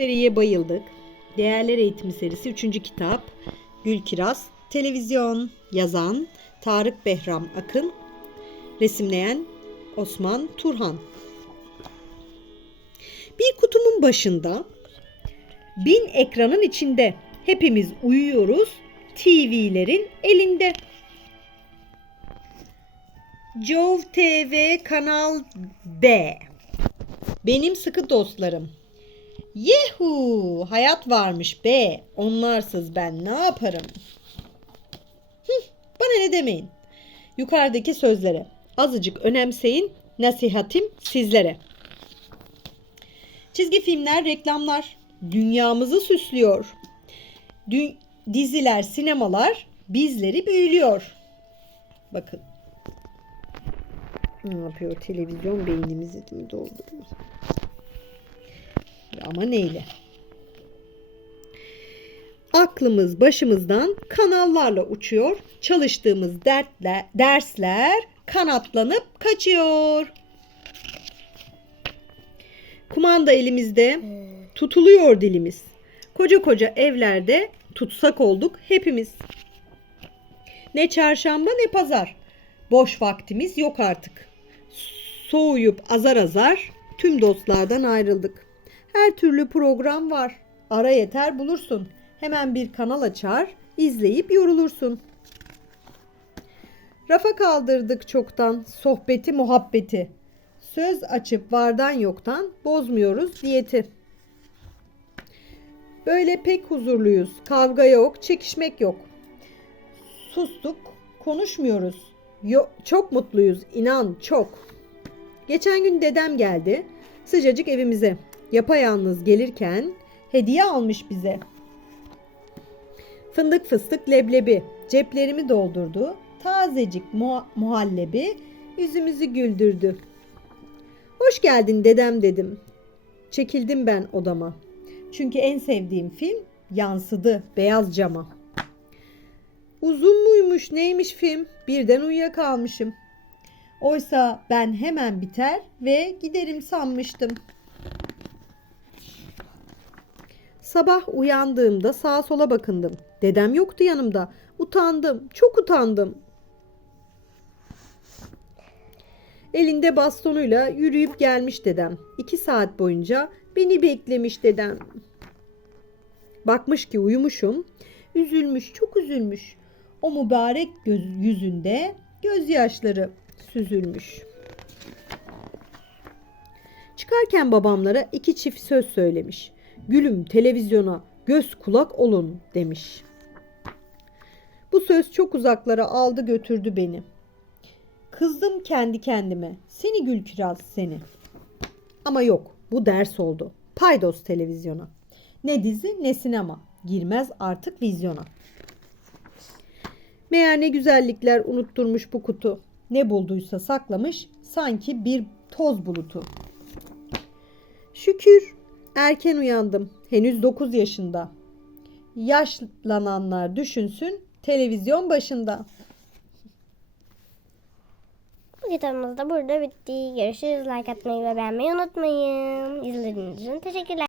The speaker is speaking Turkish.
Seriye bayıldık. Değerler Eğitimi serisi 3. kitap. Gül Kiraz. Televizyon yazan Tarık Behram Akın. Resimleyen Osman Turhan. Bir kutumun başında bin ekranın içinde hepimiz uyuyoruz TV'lerin elinde. Jove TV Kanal B. Benim sıkı dostlarım. Yehu! Hayat varmış be. Onlarsız ben ne yaparım? Hıh, bana ne demeyin. Yukarıdaki sözlere azıcık önemseyin. Nasihatim sizlere. Çizgi filmler, reklamlar dünyamızı süslüyor. Dü- diziler, sinemalar bizleri büyülüyor. Bakın. Ne yapıyor? Televizyon beynimizi mi dolduruyor? Ama neyle? Aklımız başımızdan kanallarla uçuyor. Çalıştığımız dertler, dersler kanatlanıp kaçıyor. Kumanda elimizde tutuluyor dilimiz. Koca koca evlerde tutsak olduk hepimiz. Ne çarşamba ne pazar. Boş vaktimiz yok artık. Soğuyup azar azar tüm dostlardan ayrıldık. Her türlü program var. Ara yeter bulursun. Hemen bir kanal açar, izleyip yorulursun. Rafa kaldırdık çoktan sohbeti muhabbeti. Söz açıp vardan yoktan bozmuyoruz diyeti. Böyle pek huzurluyuz. Kavga yok, çekişmek yok. Sustuk, konuşmuyoruz. Yo- çok mutluyuz, inan çok. Geçen gün dedem geldi. Sıcacık evimize. Yapayalnız gelirken hediye almış bize. Fındık fıstık leblebi ceplerimi doldurdu. Tazecik muha- muhallebi yüzümüzü güldürdü. Hoş geldin dedem dedim. Çekildim ben odama. Çünkü en sevdiğim film yansıdı beyaz cama. Uzun muymuş neymiş film? Birden uyuyakalmışım. Oysa ben hemen biter ve giderim sanmıştım. Sabah uyandığımda sağa sola bakındım. Dedem yoktu yanımda. Utandım, çok utandım. Elinde bastonuyla yürüyüp gelmiş dedem. İki saat boyunca beni beklemiş dedem. Bakmış ki uyumuşum. Üzülmüş, çok üzülmüş. O mübarek göz, yüzünde gözyaşları süzülmüş. Çıkarken babamlara iki çift söz söylemiş. Gülüm televizyona göz kulak olun demiş. Bu söz çok uzaklara aldı götürdü beni. Kızdım kendi kendime. Seni gül kiraz seni. Ama yok bu ders oldu. Paydos televizyona. Ne dizi ne sinema. Girmez artık vizyona. Meğer ne güzellikler unutturmuş bu kutu. Ne bulduysa saklamış sanki bir toz bulutu. Şükür erken uyandım. Henüz 9 yaşında. Yaşlananlar düşünsün televizyon başında. Bu kitabımız da burada bitti. Görüşürüz. Like atmayı ve beğenmeyi unutmayın. İzlediğiniz için teşekkürler.